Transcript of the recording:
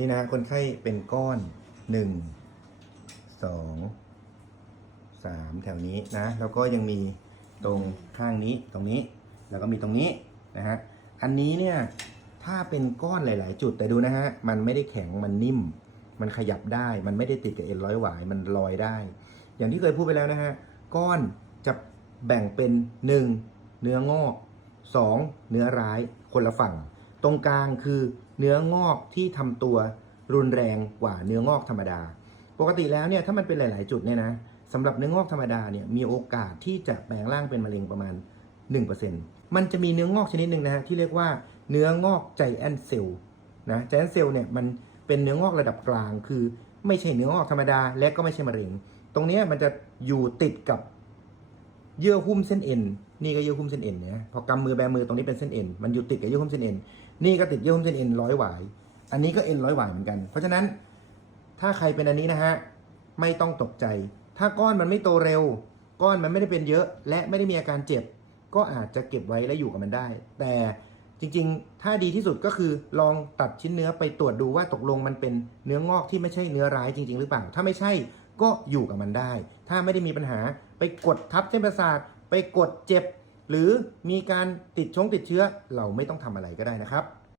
นี่นะคนไข้เป็นก้อนหนึ่งสองสามแถวนี้นะ แล้วก็ยังมีตรงข้างนี้ตรงนี้ แล้วก็มีตรงนี้นะฮะอันนี้เนี่ยถ้าเป็นก้อนหลาย ๆ จุดแต่ดูนะฮะมันไม่ได้แข็งมันนิ่ม มันขยับได้ มันไม่ได้ติดกับเอ็นร้อยหวายมันลอยได้ อย่างที่เคยพูดไปแล้วนะฮะก้อนจะแบ่งเป็น 1. เนื้องอก 2. เนื้อร้ายคนละฝั่ง ตรงกลางคือเนื้องอกที่ทำตัวรุนแรงกว่าเนื้องอกธรรมดา ปกติแล้วเนี่ยถ้ามันเป็นหลาย ๆ จุดเนี่ยนะสำหรับเนื้องอกธรรมดาเนี่ยมีโอกาสที่จะแปลงร่างเป็นมะเร็งประมาณ 1%มันจะมีเนื้องอกชนิดหนึ่งนะฮะที่เรียกว่าเนื้องอกใจแอนเซลนะใจแอนเซลเนี่ยมันเป็นเนื้องอกระดับกลาง คือไม่ใช่เนื้องอกธรรมดา และก็ไม่ใช่มะเร็ง ตรงนี้มันจะอยู่ติดกับเยื่อหุ้มเส้นเอ็น นี่ก็เยื่อหุ้มเส้นเอ็นนะพอกำมือแบมือตรงนี้เป็นเส้นเอ็นมันอยู่ติดกับเยื่อหุ้มเส้นเอ็นนี่ก็ติดเยื่อหุ้มเส้นเอ็นร้อยหวาย อันนี้ก็เอ็นร้อยหวายเหมือนกัน เพราะฉะนั้นถ้าใครเป็นอันนี้นะฮะไม่ต้องตกใจ ถ้าก้อนมันไม่โตเร็ว ก้อนมันไม่ได้เป็นเยอะ และไม่ได้มีอาการเจ็บ ก็อาจจะเก็บไว้และอยู่กับมันได้ แต่จริงๆ ถ้าดีที่สุดก็คือลองตัดชิ้นเนื้อไปตรวจดูว่าตกลงมันเป็นเนื้องอกที่ไม่ใช่เนื้อร้ายจริง ๆ หรือเปล่า ถ้าไม่ใช่ก็อยู่กับมันได้ ถ้าไม่ได้มีปัญหาไปกดทับเส้นประสาท ไปกดเจ็บ หรือมีการติดชงติดเชื้อเราไม่ต้องทำอะไรก็ได้นะครับ